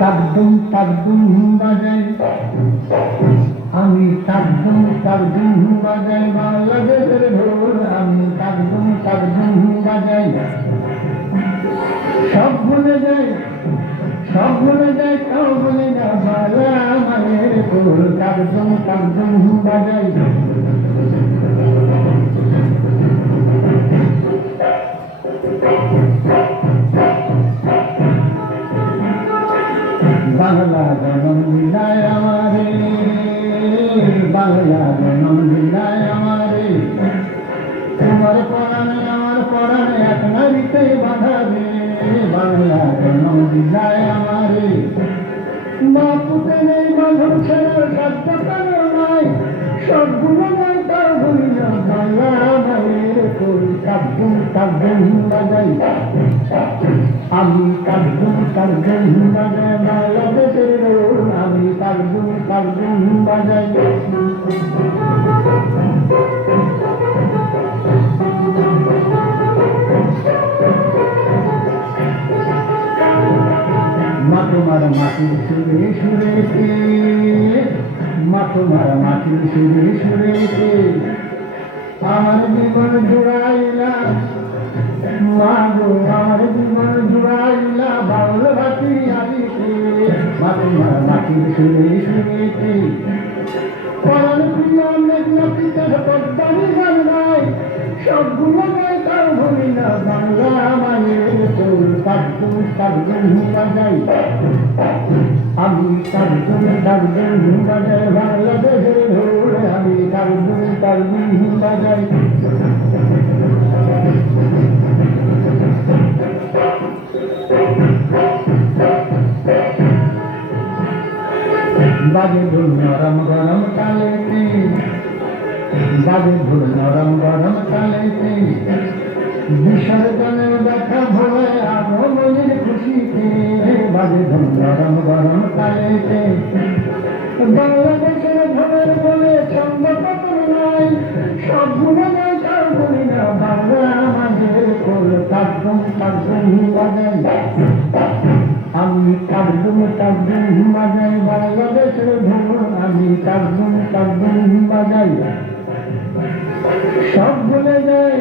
তাকদুম তাকদুম বাজাই আমি তাকদুম তাকদুম বাজাই বাংলাদেশের ঢোল আমি তাকদুম তাকদুম বাজাই সব ভুলে যাই সব ভুলে যাই তাও ভুলে না বালা মায়ের ঢোল তাকদুম তাকদুম বাজাই বাংলা জনম বিদায় আমারে, বাংলা জনম বিদায় আমারে। তোমার পরাণে, আমার পরাণে এক নারীতে বাঁধাবে বাংলা জনম বিদায় আমারে। মা পুতে নেই মাধব ছেলে সত্য কেন নাই, সবগুলো নাই তার মায়ের কাব্যম বাজাই আমি কার্জুন কার্জুন বাজাই বাংলাদেশের আমি কার্জুন কার্জুন বাজাই মা তোমার মাটির সুরে সুরেছে মা তোমার মাটির সুরে সুরেছে আমার জীবন আমার জুড়াইলা বাউল ভাতি আলিতে মা তোমার মাটির সুরে সুরেছে পরাণ প্রিয় মেঘনা পিতার পদ্মানি গান নাই সবগুলো তার ভুলি না বাংলা আমি বাংলাদেশের ঢোল আমি বাজে ধুল নরম গরম তালেতে বাজে ধুল নরম গরম তালেতে বিসর্জনের দেখা নরম গরম তালেতে বাংলাদেশের ধনের কোল কাব্যম কাব্যম আমি কার্জুন কার্জুন বাজাই বাংলাদেশের ধুন আমি কার্জুন কার্জুন বাজাই সব ভুলে যাই,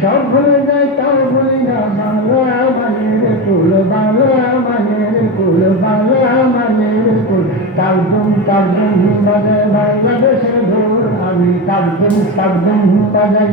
সব ভুলে যাই, তাও ভুলি না। বাংলা মানের কুল, বাংলা মানের কুল, বাংলা মানের কুল। কার্জুন কার্জুন বাজাই বাংলাদেশের ধুন আমি কার্জুন কার্জুন বাজাই